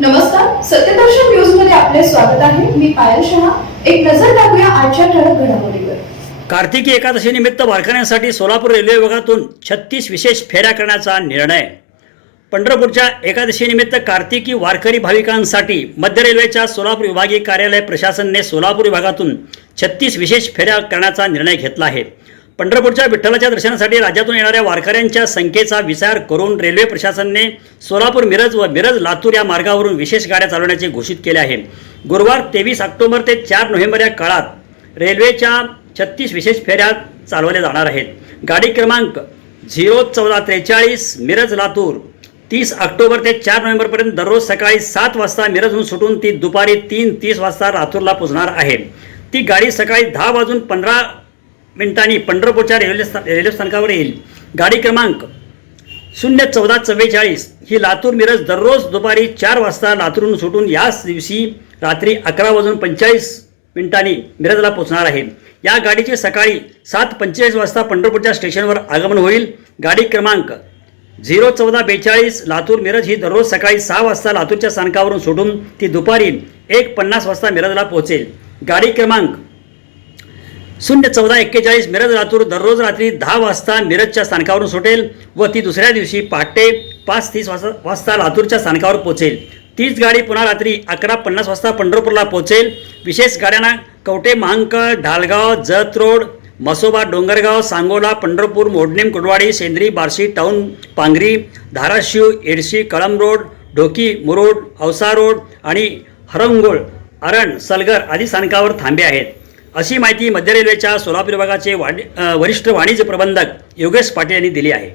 नमस्कार सत्यदर्शन न्यूजमध्ये आपले स्वागत आहे. मी पायल शहा. एक नजर टाकूया आजच्या ठळक घडामोडीवर. कार्तिकी एकादशी निमित्त वारकऱ्यांसाठी सोलापूर रेल्वे विभागातून छत्तीस विशेष फेऱ्या करण्याचा निर्णय. पंढरपूरच्या एकादशीनिमित्त कार्तिकी वारकरी भाविकांसाठी मध्य रेल्वेच्या सोलापूर विभागीय कार्यालय प्रशासनने सोलापूर विभागातून छत्तीस विशेष फेऱ्या करण्याचा निर्णय घेतला आहे. पंढरपूरच्या विठ्ठलाच्या दर्शनासाठी राज्यातून येणाऱ्या वारकऱ्यांच्या संख्येचा विचार करून रेल्वे प्रशासनाने सोलापूर मिरज व मिरज लातूर या मार्गावरून विशेष गाड्या चालवण्याचे घोषित केले आहे. गुरुवार तेवीस ऑक्टोबर ते चार नोव्हेंबर या काळात रेल्वेच्या छत्तीस विशेष फेऱ्या चालवल्या जाणार आहेत. गाडी क्रमांक झिरो चौदा त्रेचाळीस मिरज लातूर तीस ऑक्टोबर ते चार नोव्हेंबरपर्यंत दररोज सकाळी सात वाजता मिरजहून सुटून ती दुपारी तीन तीस वाजता लातूरला पोहोचणार आहे. ती गाडी सकाळी दहा वाजून पंधरा मिनिटांनी पंढरपूरच्या रेल्वे स्था रेल्वे स्थानकावर येईल. गाडी क्रमांक शून्य चौदा चव्वेचाळीस. ही लातूर मिरज दररोज दुपारी चार वाजता लातूरहून सुटून याच दिवशी रात्री अकरा वाजून पंचेचाळीस मिनिटांनी मिरजला पोहोचणार आहे. या गाडीचे सकाळी सात पंचेचाळीस वाजता पंढरपूरच्या स्टेशनवर आगमन होईल. गाडी क्रमांक झिरो चौदा बेचाळीस. लातूर मिरज ही दररोज सकाळी सहा वाजता लातूरच्या स्थानकावरून सोडून ती दुपारी एक पन्नास वाजता मिरजला पोहोचेल. गाडी क्रमांक शून्य चौदा एक्केचाळीस मिरज लातूर दररोज रात्री दहा वाजता मिरजच्या स्थानकावरून सुटेल व ती दुसऱ्या दिवशी पहाटे पाच तीस वाजता वाजता लातूरच्या स्थानकावर पोहोचेल. तीच गाडी पुन्हा रात्री अकरा पन्नास वाजता पंढरपूरला पोहोचेल. विशेष गाड्यांना Kavathe Mahankal Dhalgaon Jath road Mhasoba Dongargaon Sangola Pandharpur Modnimb Kurduwadi Shendri Barshi town Pangri Dharashiv Yedshi Kalamb road Dhoki Murud Ausa road आणि हरंगोळ अरण सलगर आदी स्थानकावर थांबे आहेत. अशी माहिती मध्य रेल्वेच्या सोलापूर विभागाचे वाणी वरिष्ठ वाणिज्य प्रबंधक योगेश पाटील यांनी दिली आहे.